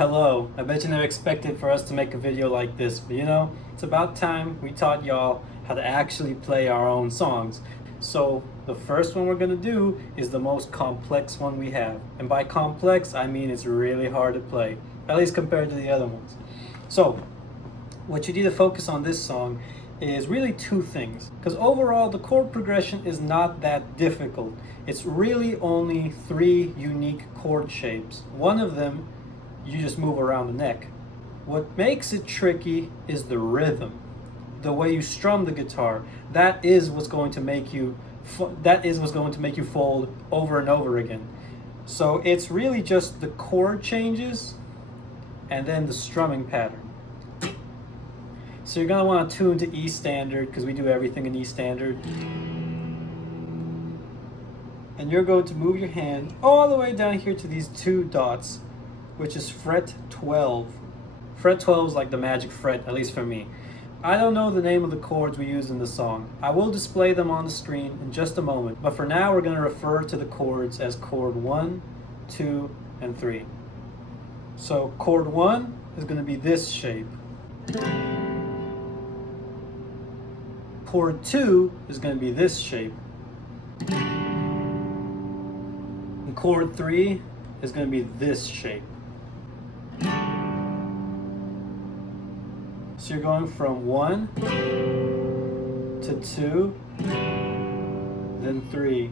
Hello, I bet you never expected for us to make a video like this, but you know, it's about time we taught y'all how to actually play our own songs. So the first one we're gonna do is the most complex one we have. And by complex, I mean it's really hard to play, at least compared to the other ones. So what you need to focus on this song is really two things, because overall the chord progression is not that difficult. It's really only three unique chord shapes. One of them you just move around the neck. What makes it tricky is the rhythm, the way you strum the guitar. That is what's going to make you fold over and over again. So it's really just the chord changes and then the strumming pattern. So you're going to want to tune to E standard, because we do everything in E standard. And you're going to move your hand all the way down here to these two dots, which is fret 12. Fret 12 is like the magic fret, at least for me. I don't know the name of the chords we use in the song. I will display them on the screen in just a moment, but for now we're going to refer to the chords as chord 1, 2, and 3. So chord 1 is going to be this shape. Chord 2 is going to be this shape. And chord 3 is going to be this shape. So you're going from 1 to 2, then 3.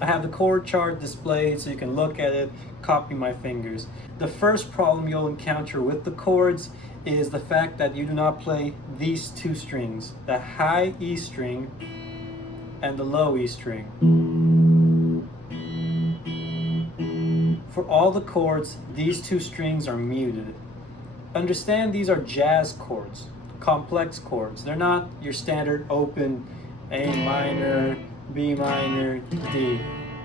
I have the chord chart displayed so you can look at it, copy my fingers. The first problem you'll encounter with the chords is the fact that you do not play these two strings, the high E string and the low E string. For all the chords, these two strings are muted. Understand these are jazz chords, complex chords. They're not your standard open A minor, B minor, D.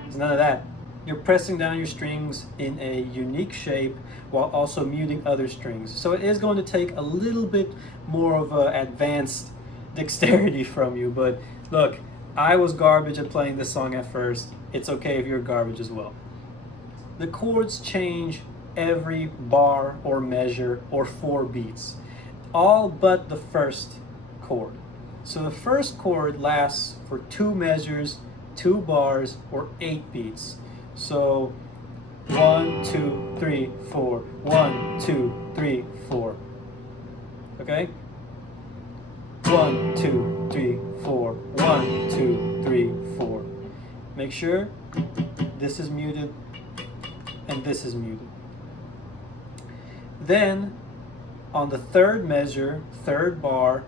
There's none of that. You're pressing down your strings in a unique shape while also muting other strings. So it is going to take a little bit more of advanced dexterity from you, but look, I was garbage at playing this song at first. It's okay if you're garbage as well. The chords change every bar or measure or 4 beats, all but the first chord. So the first chord lasts for 2 measures, 2 bars, or 8 beats. So 1, 2, 3, 4, 1, 2, 3, 4. Okay? 1, 2, 3, 4, 1, 2, 3, 4. Make sure this is muted and this is muted. Then on the third measure, third bar,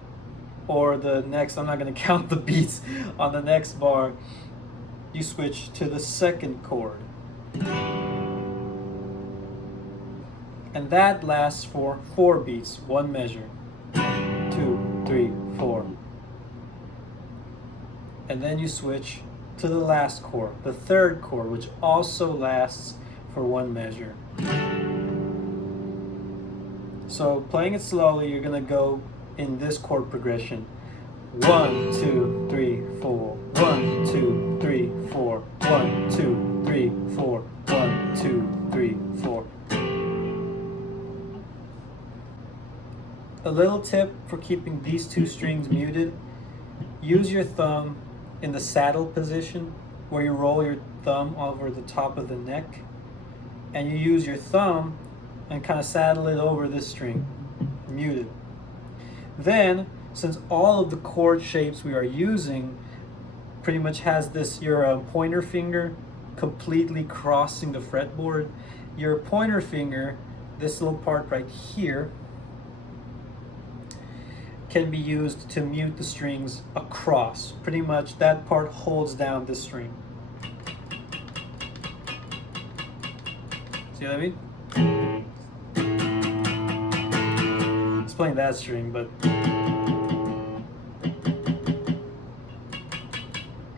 or the next, I'm not going to count the beats, on the next bar, you switch to the second chord. And that lasts for 4 beats, 1 measure. 2, 3, 4. And then you switch to the last chord, the third chord, which also lasts for 1 measure. So playing it slowly, you're going to go in this chord progression. 1, 2, 3, 4. 1, 2, 3, 4. 1, 2, 3, 4. 1, 2, 3, 4. A little tip for keeping these two strings muted: use your thumb in the saddle position, where you roll your thumb over the top of the neck, and you use your thumb and kind of saddle it over this string, muted. Then, since all of the chord shapes we are using pretty much has this, your pointer finger completely crossing the fretboard, your pointer finger, this little part right here, can be used to mute the strings across. Pretty much that part holds down this string. See what I mean? It's playing that string, but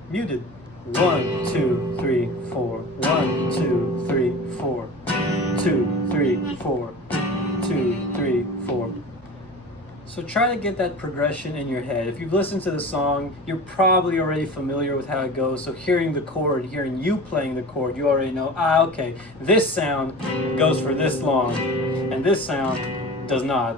muted. 1, 2, 3, 4. 1, 2, 3, 4. 2, 3, 4. 2, 3, 4. So try to get that progression in your head. If you've listened to the song, you're probably already familiar with how it goes. So hearing the chord, hearing you playing the chord, you already know, okay, this sound goes for this long, and this sound does not.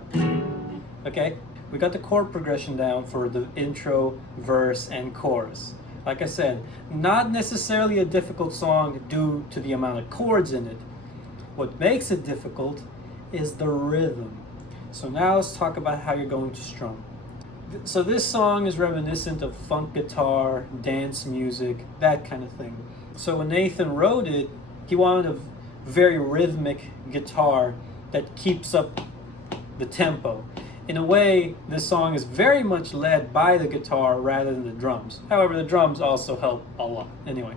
Okay? We got the chord progression down for the intro, verse, and chorus. Like I said, not necessarily a difficult song due to the amount of chords in it. What makes it difficult is the rhythm. So now let's talk about how you're going to strum. So this song is reminiscent of funk guitar, dance music, that kind of thing. So when Nathan wrote it, he wanted a very rhythmic guitar that keeps up the tempo. In a way, this song is very much led by the guitar rather than the drums. However, the drums also help a lot. Anyway,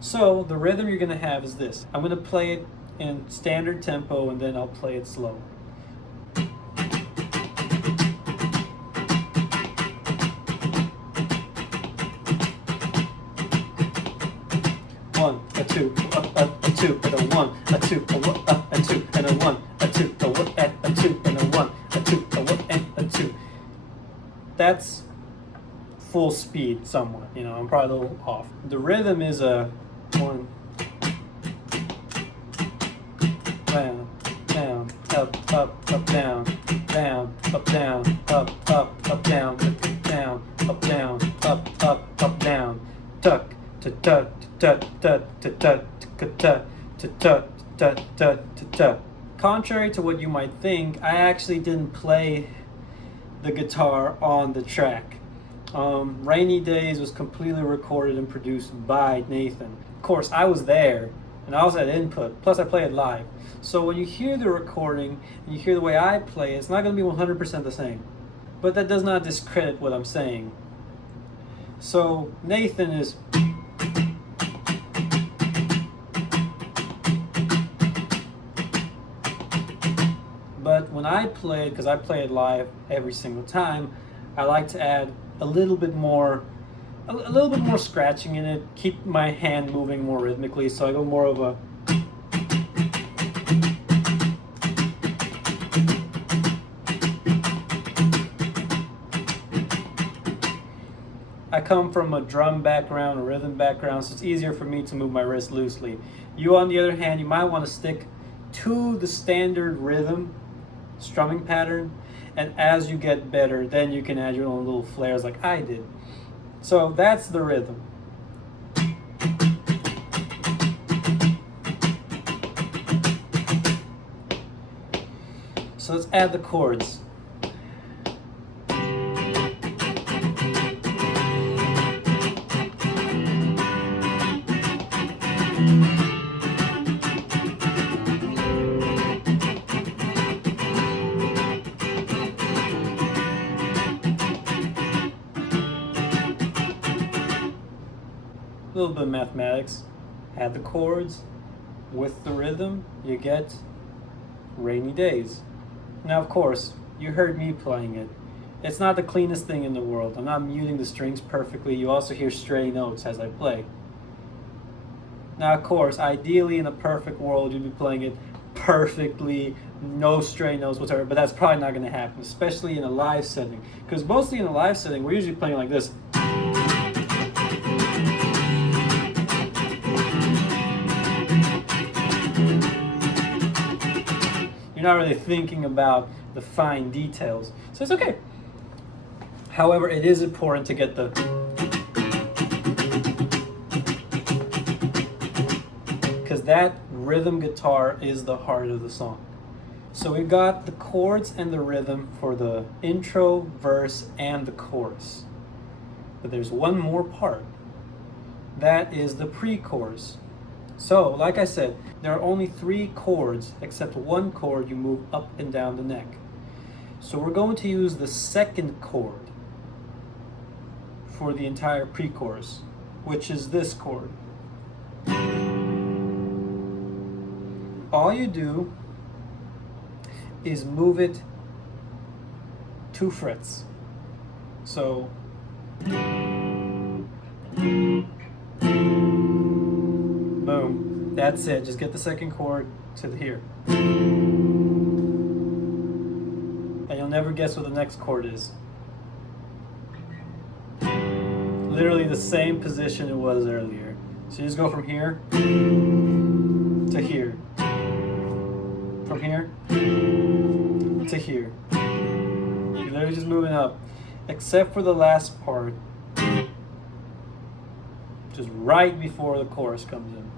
so the rhythm you're going to have is this. I'm going to play it in standard tempo and then I'll play it slow. 1, a 2, a 2, and a 1, a 2, a 1, a 2, and a 1, a 2, a 1, and a 2, and a 1, a 2, a 1, and a 2. That's full speed somewhat, you know, I'm probably a little off. The rhythm is a 1, down, down, up, down, down, up, down, up, down, down, up, down, up, down, tuck, to tuck, to tuck, to tuck, to tuck, to tuck, to tuck. Contrary to what you might think, I actually didn't play the guitar on the track. Rainy Days was completely recorded and produced by Nathan. Of course, I was there, and I was at input, plus I play it live. So when you hear the recording, and you hear the way I play, it's not going to be 100% the same. But that does not discredit what I'm saying. So Nathan is... But when I play it, because I play it live every single time, I like to add a little bit more scratching in it, keep my hand moving more rhythmically, so I go more of a... I come from a drum background, a rhythm background, so it's easier for me to move my wrist loosely. You, on the other hand, you might want to stick to the standard rhythm strumming pattern, and as you get better, then you can add your own little flares like I did. So that's the rhythm. So let's add the chords. A little bit of mathematics. Add the chords with the rhythm, you get Rainy Days. Now, of course, you heard me playing it. It's not the cleanest thing in the world. I'm not muting the strings perfectly. You also hear stray notes as I play. Now, of course, ideally in a perfect world, you'd be playing it perfectly, no stray notes whatsoever, but that's probably not going to happen, especially in a live setting. Because mostly in a live setting, we're usually playing like this. You're not really thinking about the fine details, so it's okay. However, it is important to get the... because that rhythm guitar is the heart of the song. So we've got the chords and the rhythm for the intro, verse, and the chorus. But there's one more part. That is the pre-chorus. So, like I said, there are only 3 chords, except one chord you move up and down the neck. So we're going to use the second chord for the entire pre-chorus, which is this chord. All you do is move it 2 frets. So... boom. That's it. Just get the second chord to here. And you'll never guess what the next chord is. Literally the same position it was earlier. So you just go from here to here. From here to here. You're literally just moving up. Except for the last part. Just right before the chorus comes in.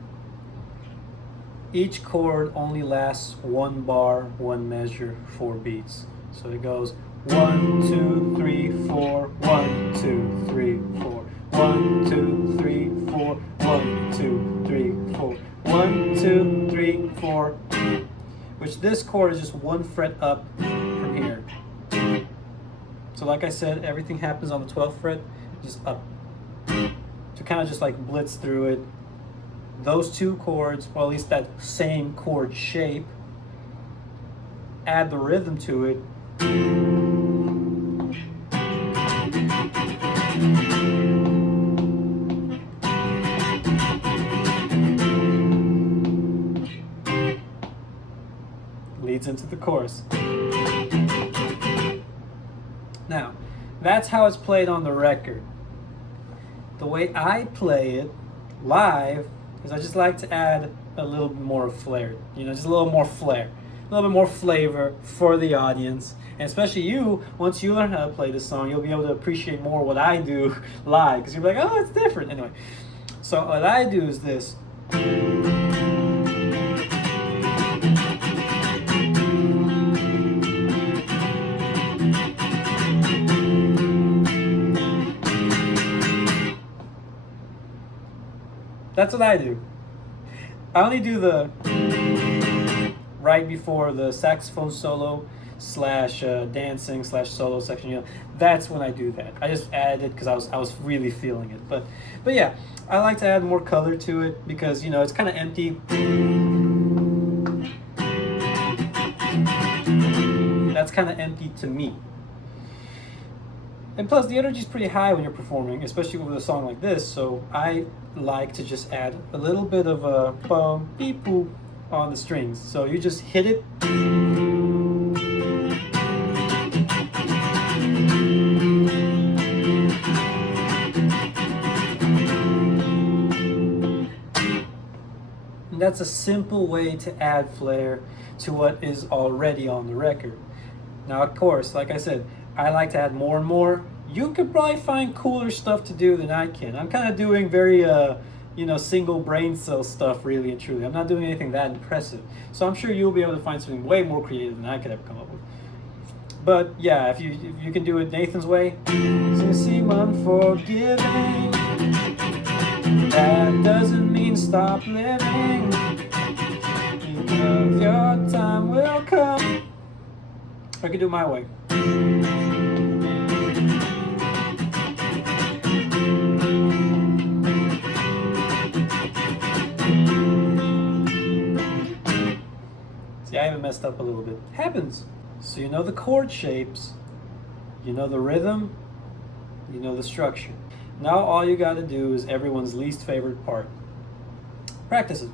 Each chord only lasts 1 bar, 1 measure, 4 beats. So it goes 1, 2, 3, 4, 1, 2, 3, 4, 1, 2, 3, 4, 1, 2, 3, 4, 1, 2, 3, 4. Which this chord is just 1 fret up from here. So like I said, everything happens on the 12th fret, just up. To kind of just like blitz through it. Those 2 chords, or at least that same chord shape, add the rhythm to it. Leads into the chorus. Now, that's how it's played on the record. The way I play it live is I just like to add a little bit more flair, just a little more flair, a little bit more flavor for the audience. And especially you, once you learn how to play this song, you'll be able to appreciate more what I do live, because you'll be like, oh, it's different. Anyway, so what I do is this. That's what I do. I only do the right before the saxophone solo slash dancing slash solo section. That's when I do that. I just added it because I was really feeling it. But yeah, I like to add more color to it because it's kind of empty. That's kind of empty to me. And plus, the energy is pretty high when you're performing, especially with a song like this. So I like to just add a little bit of a bum, beep, boop on the strings. So you just hit it. And that's a simple way to add flair to what is already on the record. Now, of course, like I said, I like to add more and more. You could probably find cooler stuff to do than I can. I'm kind of doing very, single brain cell stuff, really and truly. I'm not doing anything that impressive. So I'm sure you'll be able to find something way more creative than I could ever come up with. But yeah, if you can do it Nathan's way, so seem unforgiving. That doesn't mean stop living, because your time will come. I can do it my way. See, I even messed up a little bit. Happens. So you know the chord shapes, you know the rhythm, you know the structure. Now all you got to do is everyone's least favorite part. Practice it.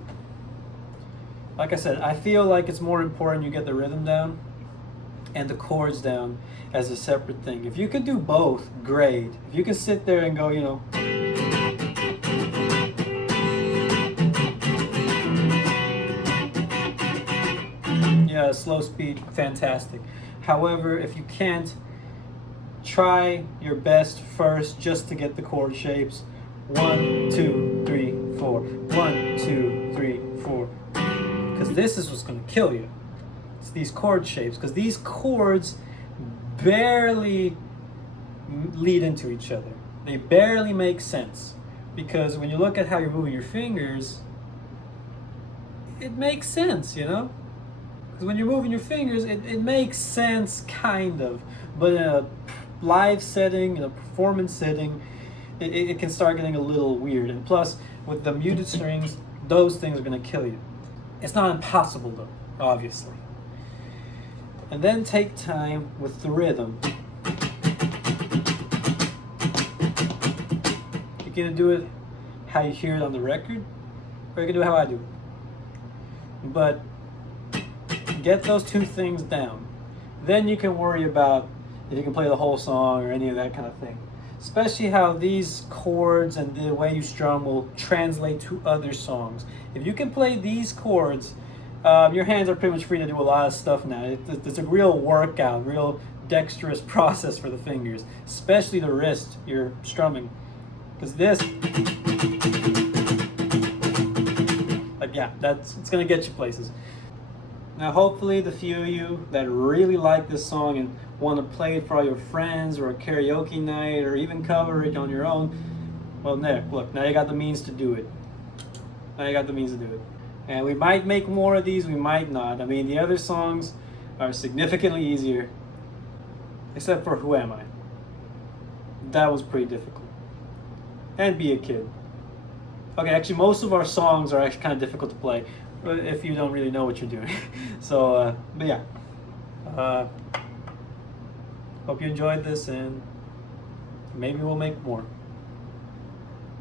Like I said, I feel like it's more important you get the rhythm down and the chords down as a separate thing. If you could do both, great. If you could sit there and go, yeah, slow speed, fantastic. However, if you can't, try your best first just to get the chord shapes. 1, 2, 3, 4. 1, 2, 3, 4. Because this is what's going to kill you. It's these chord shapes, because these chords barely lead into each other. They barely make sense. Because when you look at how you're moving your fingers, it makes sense, Because when you're moving your fingers, it makes sense, kind of. But in a live setting, in a performance setting, it can start getting a little weird. And plus, with the muted strings, those things are going to kill you. It's not impossible, though, obviously. And then take time with the rhythm. You're going to do it how you hear it on the record, or you can do it how I do it. But get those two things down. then you can worry about if you can play the whole song or any of that kind of thing. Especially how these chords and the way you strum will translate to other songs. If you can play these chords, your hands are pretty much free to do a lot of stuff now. It's a real workout, real dexterous process for the fingers, especially the wrist, you're strumming. Because this, like, yeah, it's gonna get you places. Now hopefully the few of you that really like this song and want to play it for all your friends or a karaoke night or even cover it on your own, well, there, look, now you got the means to do it. Now you got the means to do it. And we might make more of these, we might not. I mean, the other songs are significantly easier, except for Who Am I? That was pretty difficult. And Be a Kid. Okay, actually most of our songs are actually kind of difficult to play if you don't really know what you're doing. So, but yeah. Hope you enjoyed this, and maybe we'll make more.